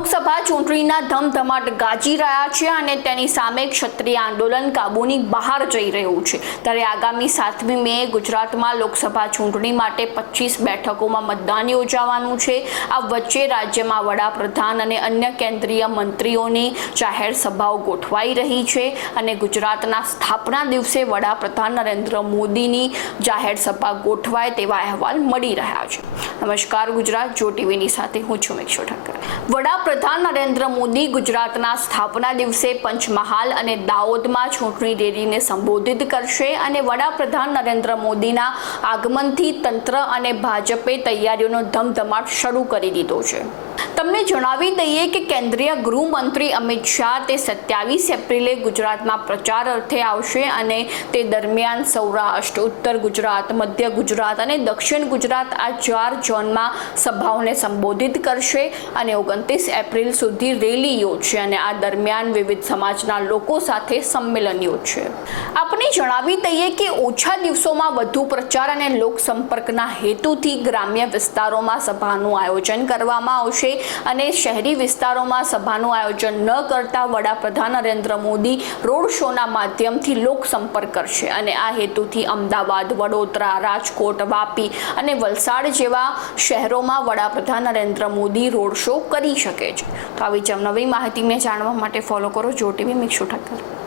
લોકસભા ચૂંટણીના ધમધમાટ ગાજી રહ્યા છે અને તેની સામે ક્ષત્રિય આંદોલન કાબૂની બહાર જઈ રહ્યું છે। ત્યારે આગામી 7મી મે ગુજરાતમાં લોકસભા ચૂંટણી માટે 25 બેઠકોમાં મતદાન યોજાવાનું છે। આ વચ્ચે રાજ્યમાં વડાપ્રધાન અને અન્ય કેન્દ્રીય મંત્રીઓની જાહેર સભાઓ ગોઠવાઈ રહી છે અને ગુજરાતના સ્થાપના દિવસે વડાપ્રધાન નરેન્દ્ર મોદીની જાહેર સભા ગોઠવાય તેવા અહેવાલ મળી રહ્યા છે। નમસ્કાર, ગુજરાત જો ટીવીની સાથે હું છું મિક્ષુ ઠક્કર। વડાપ્રધાન નરેન્દ્ર મોદી ગુજરાતના સ્થાપના દિવસે પંચમહાલ અને દાહોદમાં ચૂંટણી રેલીને સંબોધિત કરશે અને વડાપ્રધાન નરેન્દ્ર મોદીના આગમનથી તંત્ર અને ભાજપે તૈયારીઓનો ધમધમાટ શરૂ કરી દીધો છે। તમને જણાવી દઈએ કે કેન્દ્રીય ગૃહમંત્રી અમિત શાહ તે 27 એપ્રિલે ગુજરાતમાં પ્રચાર અર્થે આવશે અને તે દરમિયાન સૌરાષ્ટ્ર, ઉત્તર ગુજરાત, મધ્ય ગુજરાત અને દક્ષિણ ગુજરાત આ 4 ઝોનમાં સભાઓને સંબોધિત કરશે અને 29 એપ્રિલ સુધી રેલી યોજશે અને આ દરમિયાન વિવિધ સમાજના લોકો સાથે સંમેલન યોજશે। આપણે જણાવી દઈએ કે ઓછા દિવસોમાં વધુ પ્રચાર અને લોકસંપર્કના હેતુથી ગ્રામ્ય વિસ્તારોમાં સભાનું આયોજન કરવામાં આવશે અને શહેરી વિસ્તારોમાં સભાનું આયોજન ન કરતા વડાપ્રધાન નરેન્દ્ર મોદી રોડ શોના માધ્યમથી લોકસંપર્ક કરશે અને આ હેતુથી અમદાવાદ, વડોદરા, રાજકોટ, વાપી અને વલસાડ જેવા શહેરોમાં વડાપ્રધાન નરેન્દ્ર મોદી રોડ શો કરી શકે છે। તો આવી જ નવી માહિતીને જાણવા માટે ફોલો કરો જો ટીવી મિક્ષુ ઠક્કર।